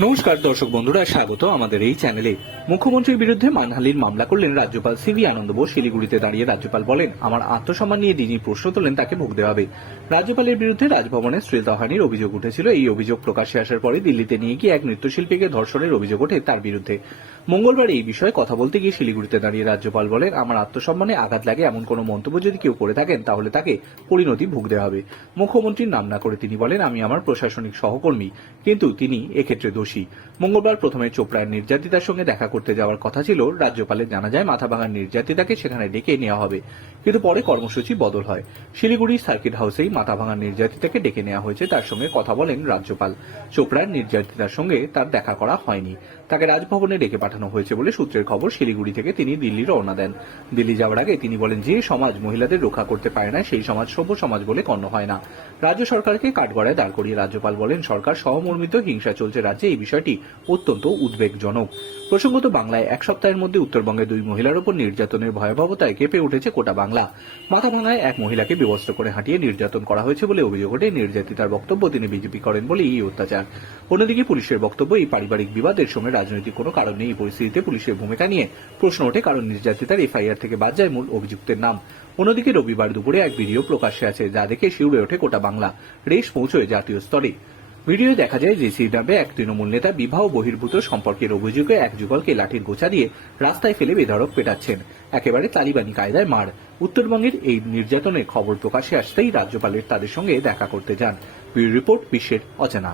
নমস্কার দর্শক বন্ধুরা, স্বাগত আমাদের এই চ্যানেলে। মুখ্যমন্ত্রীর বিরুদ্ধে মানহানির মামলা করলেন রাজ্যপাল সিভি আনন্দ বোস। শিলিগুড়িতে দাঁড়িয়ে রাজ্যপাল বলেন, আমার আত্মসম্মান নিয়ে যিনি প্রশ্ন তোলেন তাকে ভুগতে হবে। রাজ্যপালের বিরুদ্ধে রাজভবনে শ্রীলতাহানির অভিযোগ উঠেছিল। এই অভিযোগ প্রকাশ্যে আসার পরে দিল্লিতে নিয়ে গিয়ে এক নৃত্যশিল্পীকে ধর্ষণের অভিযোগ ওঠে তার বিরুদ্ধে। মঙ্গলবার এই বিষয়ে কথা বলতে গিয়ে শিলিগুড়িতে দাঁড়িয়ে রাজ্যপাল বলেন, আমার আত্মসম্মানে আঘাত লাগে এমন কোনো মন্তব্য যদি কেউ করে থাকেন, তাহলে তাকে পরিণতি ভুগতে হবে। মুখ্যমন্ত্রীর নাম না করে তিনি বলেন, আমি আমার প্রশাসনিক সহকর্মী। কিন্তু তিনি এক্ষেত্রে দোষী। মঙ্গলবার প্রথমে চোপড়ার নির্যাতিতার সঙ্গে দেখা করতে যাওয়ার কথা ছিল, রাজ্যপালের জানা যায় মাথাভাঙার নির্যাতিতাকে সেখানে ডেকে নেওয়া হবে, কিন্তু পরে কর্মসূচি বদল হয়। শিলিগুড়ি সার্কিট হাউসেই মাথাভাঙার নির্যাতিতাকে ডেকে নেওয়া হয়েছে, তার সঙ্গে কথা বলেন রাজ্যপাল। চোপড়ার নির্যাতিতার সঙ্গে তার দেখা করা হয়নি। তাকে রাজভবনে ডেকে পাঠানো হয়েছে বলে সূত্রের খবর শিলিগুড়ি থেকে তিনি দিল্লি রওনা দেন। দিল্লি যাওয়ার আগে তিনি বলেন, যে সমাজ মহিলাদের রক্ষা করতে পারে না, সেই সমাজ সভ্য সমাজ বলে গণ্য হয় না। রাজ্য সরকারকে কাঠগড়ায় দাঁড় করিয়ে রাজ্যপাল বলেন, সরকার সহমর্মিত হিংসা চলছে রাজ্যে, এই বিষয়টি অত্যন্ত উদ্বেগজনক। প্রসঙ্গত, বাংলায় এক সপ্তাহের মধ্যে উত্তরবঙ্গে দুই মহিলার উপর নির্যাতনের ভয়াবহতায় কেঁপে উঠেছে গোটা বাংলা। মাথাভাঙায় এক মহিলাকে বিবস্ত্র করে হাঁটিয়ে নির্যাতন করা হয়েছে বলে অভিযোগ ওঠে। নির্যাতিতার বক্তব্য তিনি বিজেপি করেন বলে এই অত্যাচার। অন্যদিকে পুলিশের বক্তব্য, এই পারিবারিক বিবাদের সময় রাজনৈতিক কোনো কারণ নেই। পরিস্থিতিতে পুলিশের ভূমিকা নিয়ে প্রশ্ন ওঠে, কারণ নির্যাতিতার এফআইআর থেকে বাদ যায় মূল অভিযুক্তের নাম। অন্যদিকে রবিবার দুপুরে এক ভিডিও প্রকাশ্যে আছে যা দেখে শিউরে ওঠে গোটা বাংলা। রেশ পৌঁছয় জাতীয় স্তরে। ভিডিও দেখা যায় জেসি নামে এক তৃণমূল নেতা বিবাহ বহির্ভূত সম্পর্কের অভিযোগে এক যুগলকে লাঠির গোছা দিয়ে রাস্তায় ফেলে বেধড়ক পেটাচ্ছেন। একেবারে তালিবানি কায়দায় মার। উত্তরবঙ্গের এই নির্যাতনের খবর প্রকাশে আসতেই রাজ্যপালের তাদের সঙ্গে দেখা করতে যান। রিপোর্ট বিশ্বের অচেনা